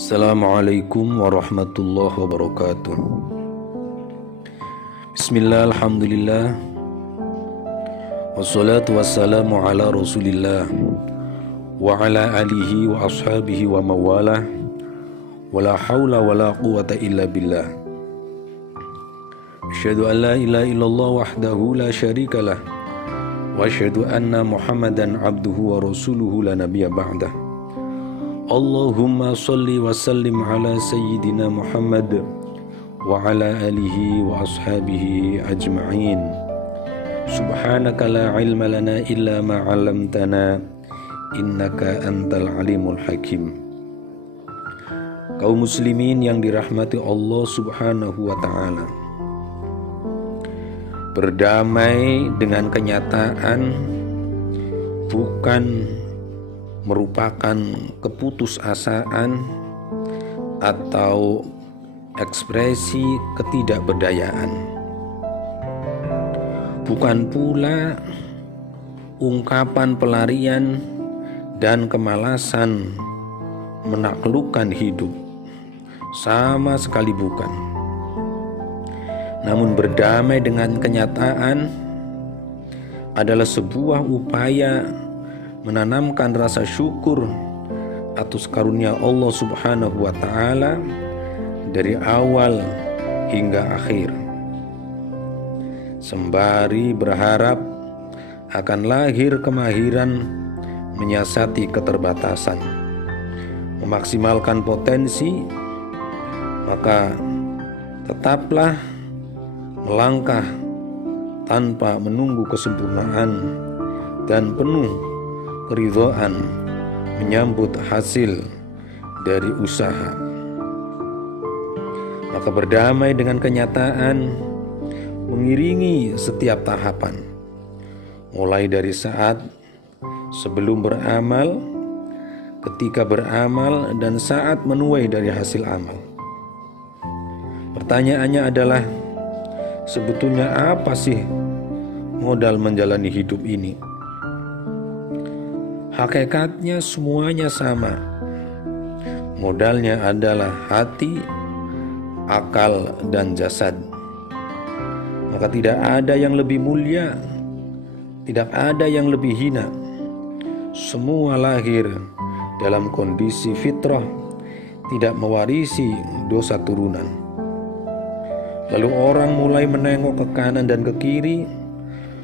Assalamualaikum warahmatullahi wabarakatuh. Bismillah, alhamdulillah, wassalatu wassalamu ala rasulillah wa ala alihi wa ashabihi wa mawalah, wala hawla wala quwata illa billah. Asyhadu an la ilaha illallah wahdahu la syarikalah, wa asyhadu anna muhammadan abduhu wa rasuluhu la nabiyya ba'dah. Allahumma salli wa sallim ala sayyidina Muhammad wa ala alihi wa ashabihi ajma'in. Subhanaka la ilma lana illa ma 'allamtana innaka antal alimul hakim. Kaum muslimin yang dirahmati Allah Subhanahu wa ta'ala, berdamai dengan kenyataan bukan merupakan keputusasaan atau ekspresi ketidakberdayaan, bukan pula ungkapan pelarian dan kemalasan menaklukkan hidup, sama sekali bukan. Namun berdamai dengan kenyataan adalah sebuah upaya menanamkan rasa syukur atas karunia Allah Subhanahu wa ta'ala dari awal hingga akhir, sembari berharap akan lahir kemahiran menyiasati keterbatasan, memaksimalkan potensi. Maka tetaplah melangkah tanpa menunggu kesempurnaan dan penuh keridhaan menyambut hasil dari usaha. Maka berdamai dengan kenyataan mengiringi setiap tahapan, mulai dari saat sebelum beramal, ketika beramal, dan saat menuai dari hasil amal. Pertanyaannya adalah, sebetulnya apa sih modal menjalani hidup ini? Hakikatnya semuanya sama. Modalnya adalah hati, akal, dan jasad. Maka tidak ada yang lebih mulia, tidak ada yang lebih hina. Semua lahir dalam kondisi fitrah, tidak mewarisi dosa turunan. Lalu orang mulai menengok ke kanan dan ke kiri,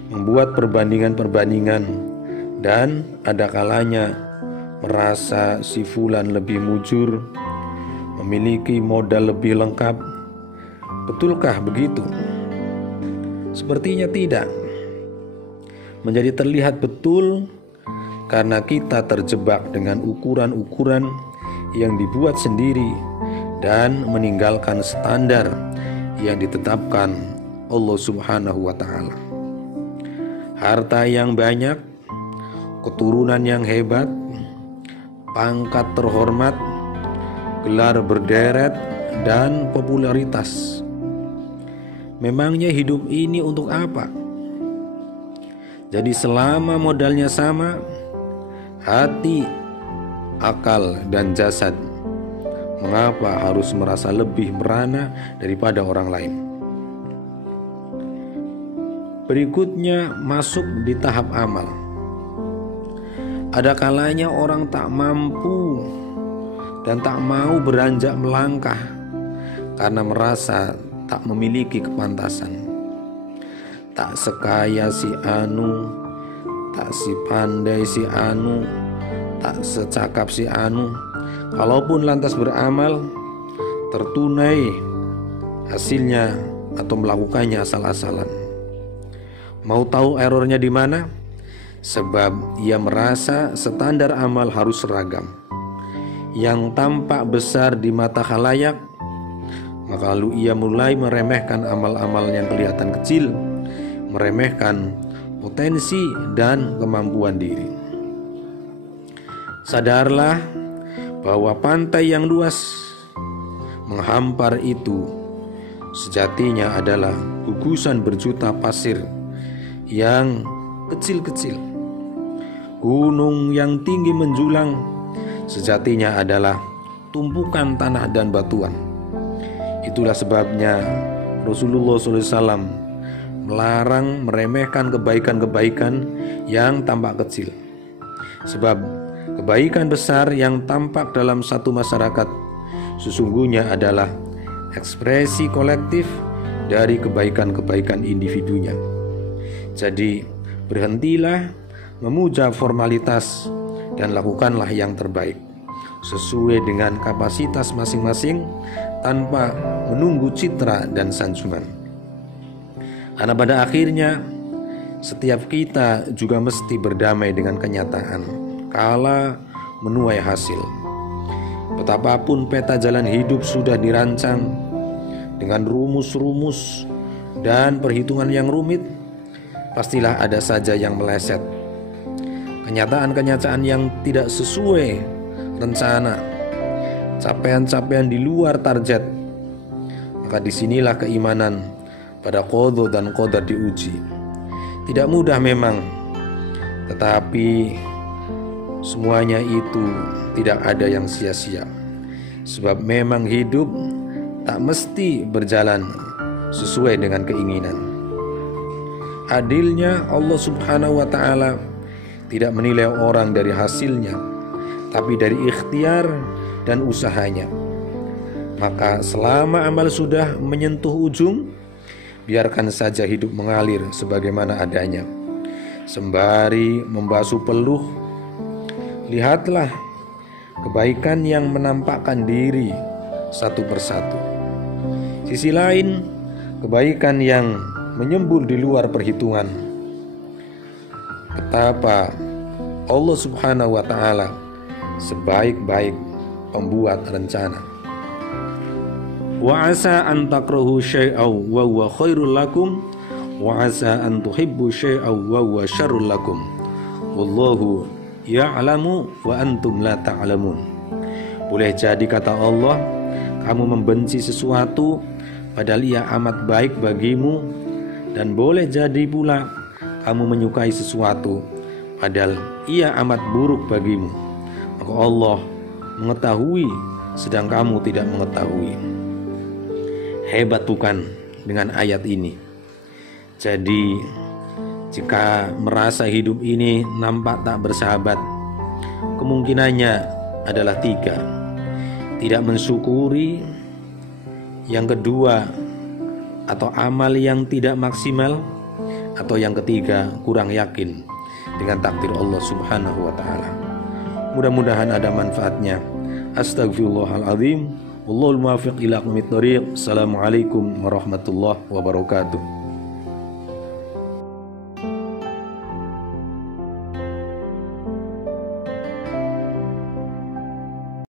membuat perbandingan-perbandingan, dan ada kalanya merasa si fulan lebih mujur, memiliki modal lebih lengkap. Betulkah begitu? Sepertinya tidak. Menjadi terlihat betul karena kita terjebak dengan ukuran-ukuran yang dibuat sendiri dan meninggalkan standar yang ditetapkan Allah Subhanahu wa ta'ala. Harta yang banyak, keturunan yang hebat, pangkat terhormat, gelar berderet, dan popularitas. Memangnya hidup ini untuk apa? Jadi selama modalnya sama, hati, akal, dan jasad, mengapa harus merasa lebih merana daripada orang lain? Berikutnya masuk di tahap amal. Ada kalanya orang tak mampu dan tak mau beranjak melangkah karena merasa tak memiliki kepantasan. Tak sekaya si anu, tak sepandai si anu, tak secakap si anu. Kalaupun lantas beramal, tertunai hasilnya atau melakukannya asal-asalan. Mau tahu errornya di mana? Sebab ia merasa standar amal harus seragam. Yang tampak besar di mata khalayak, maka lalu ia mulai meremehkan amal-amal yang kelihatan kecil, meremehkan potensi dan kemampuan diri. Sadarlah bahwa pantai yang luas menghampar itu sejatinya adalah gugusan berjuta pasir yang kecil-kecil. Gunung yang tinggi menjulang sejatinya adalah tumpukan tanah dan batuan. Itulah sebabnya Rasulullah SAW melarang meremehkan kebaikan-kebaikan yang tampak kecil. Sebab kebaikan besar yang tampak dalam satu masyarakat sesungguhnya adalah ekspresi kolektif dari kebaikan-kebaikan individunya. Jadi berhentilah memuja formalitas dan lakukanlah yang terbaik sesuai dengan kapasitas masing-masing tanpa menunggu citra dan sanjungan. Karena pada akhirnya setiap kita juga mesti berdamai dengan kenyataan kala menuai hasil. Betapapun peta jalan hidup sudah dirancang dengan rumus-rumus dan perhitungan yang rumit, pastilah ada saja yang meleset. Kenyataan-kenyataan yang tidak sesuai rencana, capaian-capaian di luar target. Maka disinilah keimanan pada qadha dan qadar diuji. Tidak mudah memang, tetapi semuanya itu tidak ada yang sia-sia. Sebab memang hidup tak mesti berjalan sesuai dengan keinginan. Adilnya Allah Subhanahu wa ta'ala tidak menilai orang dari hasilnya, tapi dari ikhtiar dan usahanya. Maka selama amal sudah menyentuh ujung, biarkan saja hidup mengalir sebagaimana adanya. Sembari membasuh peluh, lihatlah kebaikan yang menampakkan diri satu persatu. Sisi lain, kebaikan yang menyembul di luar perhitungan. Betapa Allah Subhanahu wa ta'ala sebaik-baik pembuat rencana. Wa asa an takrahu syai'aw wa huwa khairul lakum wa asa an tuhibbu syai'aw wa huwa syarrul lakum wallahu ya'lamu wa antum la ta'lamun. Boleh jadi, kata Allah, kamu membenci sesuatu padahal ia amat baik bagimu, dan boleh jadi pula kamu menyukai sesuatu padahal ia amat buruk bagimu. Maka Allah mengetahui sedang kamu tidak mengetahui. Hebat bukan dengan ayat ini? Jadi jika merasa hidup ini nampak tak bersahabat, kemungkinannya adalah 3. Tidak mensyukuri, yang kedua atau amal yang tidak maksimal, atau yang ketiga kurang yakin dengan takdir Allah Subhanahu wa ta'ala. Mudah-mudahan ada manfaatnya. Astaghfirullahaladzim. Wallahul muwaffiq ila aqwamit thoriq. Assalamualaikum warahmatullahi wabarakatuh.